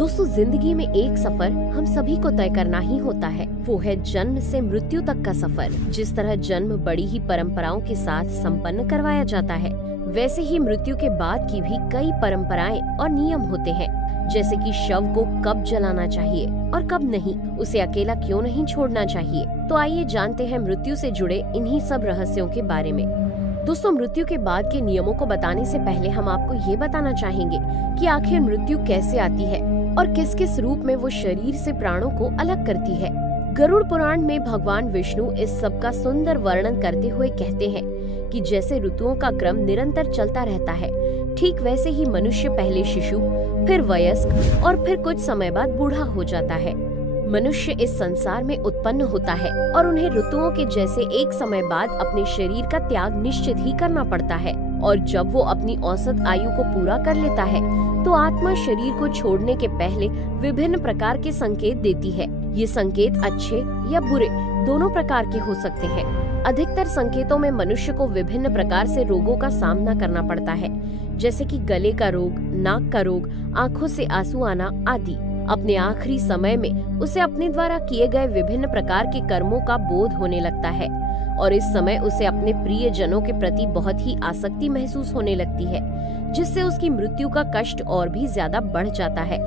दोस्तों, जिंदगी में एक सफर हम सभी को तय करना ही होता है। वो है जन्म से मृत्यु तक का सफर। जिस तरह जन्म बड़ी ही परंपराओं के साथ संपन्न करवाया जाता है, वैसे ही मृत्यु के बाद की भी कई परंपराएं और नियम होते हैं। जैसे कि शव को कब जलाना चाहिए और कब नहीं, उसे अकेला क्यों नहीं छोड़ना चाहिए। तो आइए जानते हैं मृत्यु से जुड़े इन्हीं सब रहस्यों के बारे में। दोस्तों, मृत्यु के बाद के नियमों को बताने से पहले हम आपको ये बताना चाहेंगे कि आखिर मृत्यु कैसे आती है और किस किस रूप में वो शरीर से प्राणों को अलग करती है। गरुड़ पुराण में भगवान विष्णु इस सब का सुंदर वर्णन करते हुए कहते हैं कि जैसे ऋतुओं का क्रम निरंतर चलता रहता है, ठीक वैसे ही मनुष्य पहले शिशु, फिर वयस्क और फिर कुछ समय बाद बूढ़ा हो जाता है। मनुष्य इस संसार में उत्पन्न होता है और उन्हें ऋतुओं के जैसे एक समय बाद अपने शरीर का त्याग निश्चित ही करना पड़ता है। और जब वो अपनी औसत आयु को पूरा कर लेता है, तो आत्मा शरीर को छोड़ने के पहले विभिन्न प्रकार के संकेत देती है। ये संकेत अच्छे या बुरे दोनों प्रकार के हो सकते हैं। अधिकतर संकेतों में मनुष्य को विभिन्न प्रकार से रोगों का सामना करना पड़ता है, जैसे कि गले का रोग, नाक का रोग, आँखों से आंसू आना आदि। अपने आखिरी समय में उसे अपने द्वारा किए गए विभिन्न प्रकार के कर्मों का बोध होने लगता है और इस समय उसे अपने प्रिय जनों के प्रति बहुत ही आसक्ति महसूस होने लगती है, जिससे उसकी मृत्यु का कष्ट और भी ज्यादा बढ़ जाता है।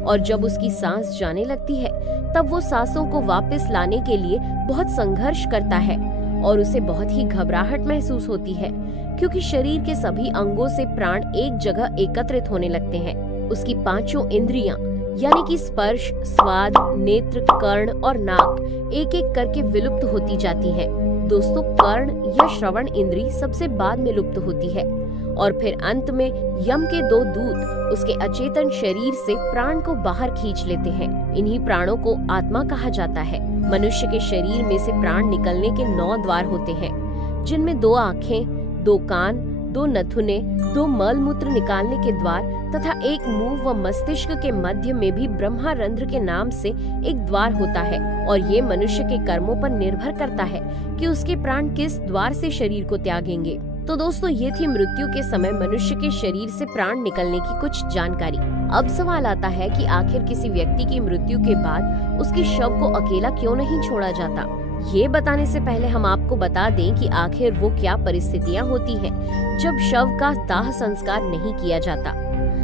और जब उसकी सांस जाने लगती है, तब वो सांसों को वापस लाने के लिए बहुत संघर्ष करता है और उसे बहुत ही घबराहट महसूस होती है, क्योंकि शरीर के सभी अंगों से प्राण एक जगह एकत्रित होने लगते हैं। उसकी पांचों इंद्रियां यानी कि स्पर्श, स्वाद, नेत्र, कर्ण और नाक एक एक करके विलुप्त होती जाती हैं। दोस्तों, कर्ण या श्रवण इंद्री सबसे बाद में लुप्त होती है और फिर अंत में यम के 2 दूत उसके अचेतन शरीर से प्राण को बाहर खींच लेते हैं। इन्हीं प्राणों को आत्मा कहा जाता है। मनुष्य के शरीर में से प्राण निकलने के 9 द्वार होते हैं, जिनमें 2 आँखें, 2 कान, 2 नथुने, 2 मल मूत्र निकालने के द्वार तथा एक मुंह व मस्तिष्क के मध्य में भी ब्रह्मारंध्र के नाम से एक द्वार होता है। और ये मनुष्य के कर्मों पर निर्भर करता है कि उसके प्राण किस द्वार से शरीर को त्यागेंगे। तो दोस्तों, ये थी मृत्यु के समय मनुष्य के शरीर से प्राण निकलने की कुछ जानकारी। अब सवाल आता है कि आखिर किसी व्यक्ति की मृत्यु के बाद उसके शव को अकेला क्यों नहीं छोड़ा जाता। ये बताने से पहले हम आपको बता दें कि आखिर वो क्या परिस्थितियां होती हैं जब शव का दाह संस्कार नहीं किया जाता।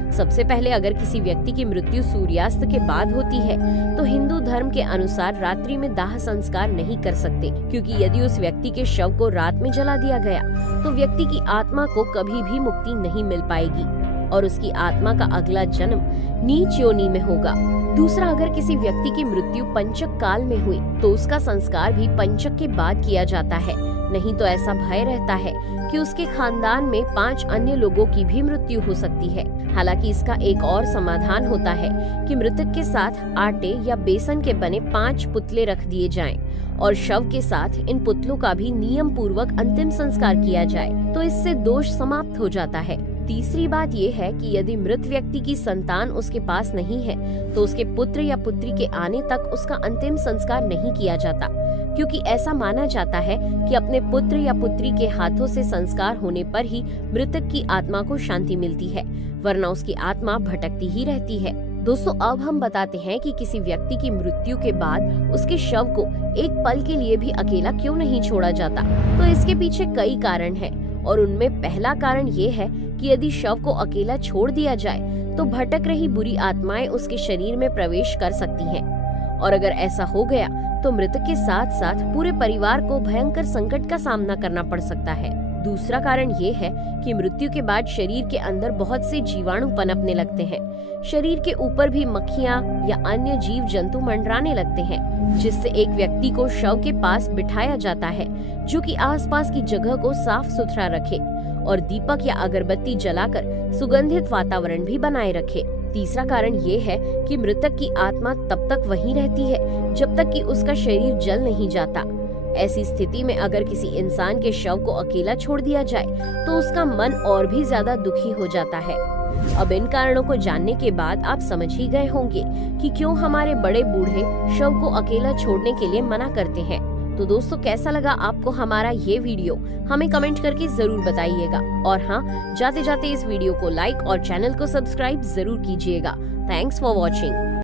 सबसे पहले, अगर किसी व्यक्ति की मृत्यु सूर्यास्त के बाद होती है, तो हिंदू धर्म के अनुसार रात्रि में दाह संस्कार नहीं कर सकते, क्योंकि यदि उस व्यक्ति के शव को रात में जला दिया गया, तो व्यक्ति की आत्मा को कभी भी मुक्ति नहीं मिल पाएगी और उसकी आत्मा का अगला जन्म नीच योनि में होगा। दूसरा, अगर किसी व्यक्ति की मृत्यु पंचक काल में हुई, तो उसका संस्कार भी पंचक के बाद किया जाता है। नहीं तो ऐसा भय रहता है कि उसके खानदान में 5 अन्य लोगों की भी मृत्यु हो सकती है। हालांकि इसका एक और समाधान होता है कि मृतक के साथ आटे या बेसन के बने 5 पुतले रख दिए जाएं और शव के साथ इन पुतलों का भी नियम पूर्वक अंतिम संस्कार किया जाए, तो इससे दोष समाप्त हो जाता है। तीसरी बात ये है कि यदि मृत व्यक्ति की संतान उसके पास नहीं है, तो उसके पुत्र या पुत्री के आने तक उसका अंतिम संस्कार नहीं किया जाता, क्योंकि ऐसा माना जाता है कि अपने पुत्र या पुत्री के हाथों से संस्कार होने पर ही मृतक की आत्मा को शांति मिलती है, वरना उसकी आत्मा भटकती ही रहती है। दोस्तों, अब हम बताते हैं कि किसी व्यक्ति की मृत्यु के बाद उसके शव को एक पल के लिए भी अकेला क्यों नहीं छोड़ा जाता। तो इसके पीछे कई कारण हैं और उनमें पहला कारण ये है कि यदि शव को अकेला छोड़ दिया जाए, तो भटक रही बुरी आत्माएं उसके शरीर में प्रवेश कर सकती हैं और अगर ऐसा हो गया, तो मृतक के साथ साथ पूरे परिवार को भयंकर संकट का सामना करना पड़ सकता है। दूसरा कारण ये है कि मृत्यु के बाद शरीर के अंदर बहुत से जीवाणु पनपने लगते हैं। शरीर के ऊपर भी मक्खियां या अन्य जीव जंतु मंडराने लगते हैं, जिससे एक व्यक्ति को शव के पास बिठाया जाता है, जो कि आसपास की जगह को साफ सुथरा रखे और दीपक या अगरबत्ती जलाकर सुगंधित वातावरण भी बनाए रखे। तीसरा कारण ये है कि मृतक की आत्मा तब तक वहीं रहती है जब तक कि उसका शरीर जल नहीं जाता। ऐसी स्थिति में अगर किसी इंसान के शव को अकेला छोड़ दिया जाए, तो उसका मन और भी ज्यादा दुखी हो जाता है। अब इन कारणों को जानने के बाद आप समझ ही गए होंगे कि क्यों हमारे बड़े बूढ़े शव को अकेला छोड़ने के लिए मना करते हैं। तो दोस्तों कैसा लगा आपको हमारा ये वीडियो, हमें कमेंट करके जरूर बताइएगा। और हाँ, जाते जाते इस वीडियो को लाइक और चैनल को सब्सक्राइब जरूर कीजिएगा। Thanks for watching.